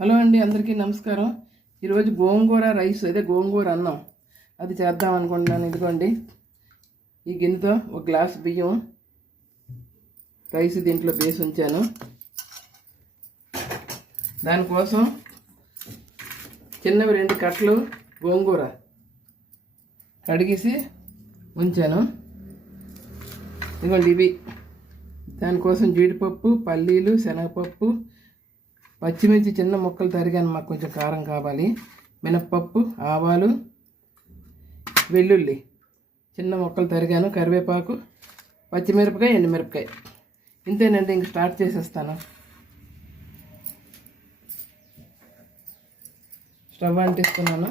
Hello అండి, అందరికీ నమస్కారం. ఈరోజు గోంగూర రైస్, అదే గోంగూర అన్నం అది చేద్దాం అనుకుంటున్నాను. ఇదిగోండి, ఈ గిన్నెతో ఒక గ్లాస్ బియ్యం రైస్ దీంట్లో వేసి ఉంచాను. దానికోసం చిన్నవి 2 కట్టలు గోంగూర కడిగేసి ఉంచాను. ఇదిగోండి ఇవి. దానికోసం జీడిపప్పు, పల్లీలు, శనగపప్పు, పచ్చిమిర్చి చిన్న ముక్కలు తరిగాను, మాకు కొంచెం కారం కావాలి. మినప్పప్పు, ఆవాలు, వెల్లుల్లి చిన్న ముక్కలు తరిగాను, కరివేపాకు, పచ్చిమిరపకాయ, ఎండుమిరపకాయ. ఇంతేనండి, ఇంక స్టార్ట్ చేసేస్తాను. స్టవ్ అంటిస్తున్నాను.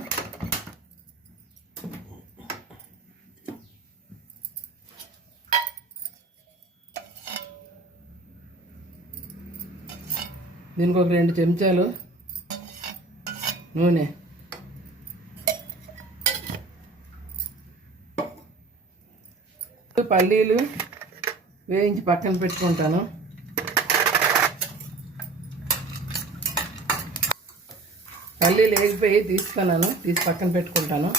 దీనికి ఒక 2 చెంచాలు నూనె, పల్లీలు వేయించి పక్కన పెట్టుకుంటాను. పల్లీలు వేగిపోయి తీసి పక్కన పెట్టుకుంటాను.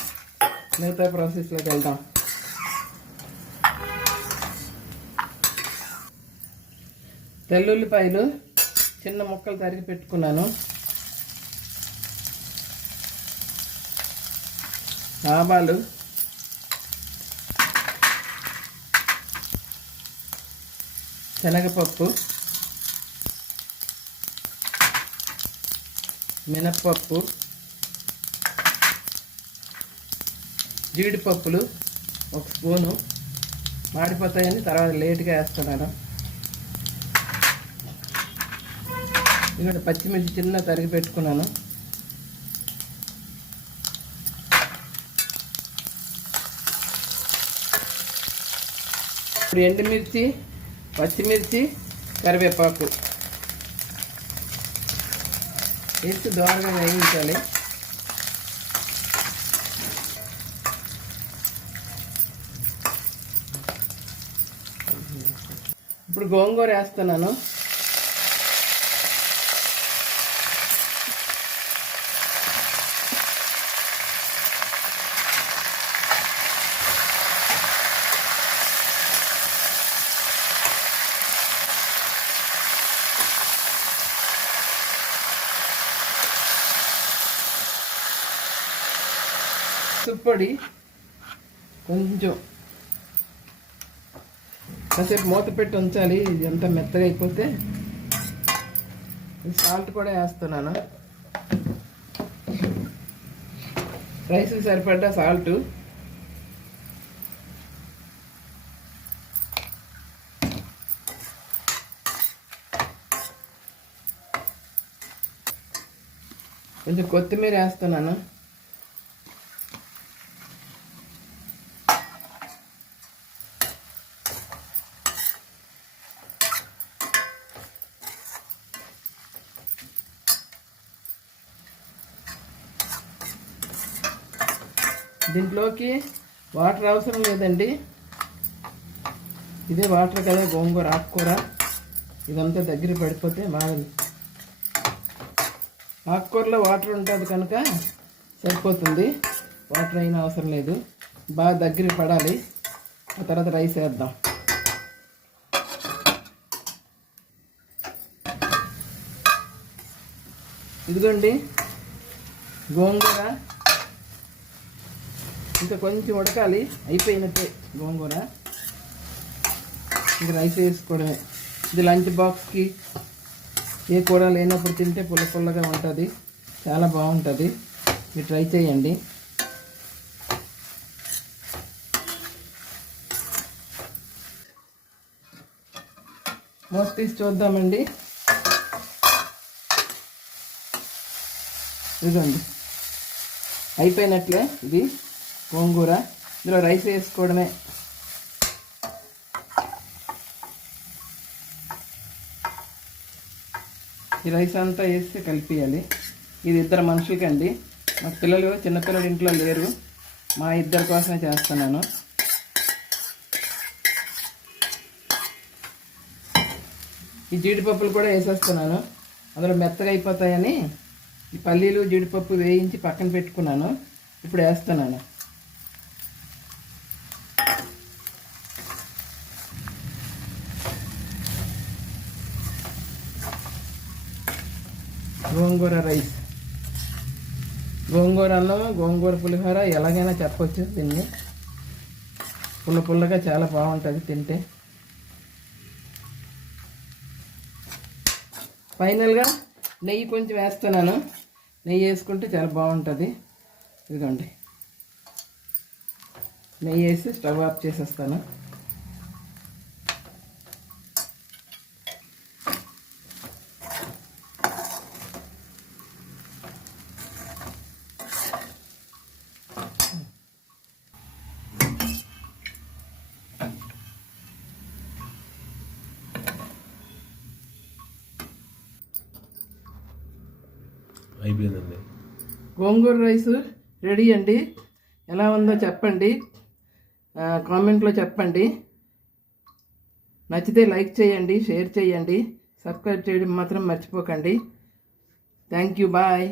మిగతా ప్రాసెస్లోకి వెళ్దాం. తెల్లుల్లిపాయలు చిన్న ముక్కలు తరిగి పెట్టుకున్నాను. ఆవాలు, శనగపప్పు, మినప్పప్పు, జీడిపప్పులు 1 స్పూను. మాడిపోతాయని తర్వాత లేట్గా వేస్తున్నాను. ఇక్కడ పచ్చిమిర్చి చిన్న తరిగి పెట్టుకున్నాను. ఇప్పుడు ఎండుమిర్చి, పచ్చిమిర్చి, కరివేపాకు వేసి దోరగా వేయించాలి. ఇప్పుడు గోంగూర వేస్తున్నాను. పొడి కొంచెం కాసేపు మూత పెట్టి ఉంచాలి. ఇది అంతా మెత్తగా అయిపోతే. సాల్ట్ కూడా వేస్తున్నాను. రైస్కి సరిపడ్డా సాల్ట్. కొంచెం కొత్తిమీర వేస్తున్నాను. దీంట్లోకి వాటర్ అవసరం లేదండి. ఇదే వాటర్ కదా, గోంగూర ఆకుకూర. ఇదంతా దగ్గర పడిపోతే బాగుంది. ఆకుకూరలో వాటర్ ఉంటుంది కనుక సరిపోతుంది. వాటర్ అయినా అవసరం లేదు. బాగా దగ్గర పడాలి. ఆ తర్వాత రైస్ వేద్దాం. ఇదిగోండి గోంగూర. ఇంకా కొంచెం ఉడకాలి, అయిపోయినట్టే గోంగూర. ఇంకా రైస్ వేసుకోవడమే. ఇది లంచ్ బాక్స్కి ఏ కూర లేనప్పుడు తింటే పుల్ల పుల్లగా ఉంటుంది, చాలా బాగుంటుంది. మీరు ట్రై చేయండి. మూత తీసి చూద్దామండి. ఇదిగోండి అయిపోయినట్లే. ఇది గోంగూర. ఇందులో రైస్ వేసుకోవడమే. ఈ రైస్ అంతా వేసి కలిపియాలి. ఇది 2 మనుషులకండి. మా పిల్లలు, చిన్నపిల్లలు ఇంట్లో లేరు. మా 2 కోసమే చేస్తున్నాను. ఈ జీడిపప్పులు కూడా వేసేస్తున్నాను. అందులో మెత్తగా అయిపోతాయని ఈ పల్లీలు జీడిపప్పు వేయించి పక్కన పెట్టుకున్నాను. ఇప్పుడు వేస్తున్నాను. గోంగూర రైస్, గోంగూర అన్నం, గోంగూర పులిహోర ఎలాగైనా చెప్పొచ్చు. దీన్ని పుల్ల పుల్లగా చాలా బాగుంటుంది తింటే. ఫైనల్గా నెయ్యి కొంచెం వేస్తున్నాను. నెయ్యి వేసుకుంటే చాలా బాగుంటుంది. ఇదిగోండి, నెయ్యి వేసి స్టవ్ ఆఫ్ చేసేస్తాను. అయిపోయిందండి. గోంగూర రైస్ రెడీ అండి. ఎలా ఉందో చెప్పండి, కామెంట్లో చెప్పండి. నచ్చితే లైక్ చేయండి, షేర్ చేయండి, సబ్స్క్రైబ్ చేయడం మాత్రం మర్చిపోకండి. Thank you, bye.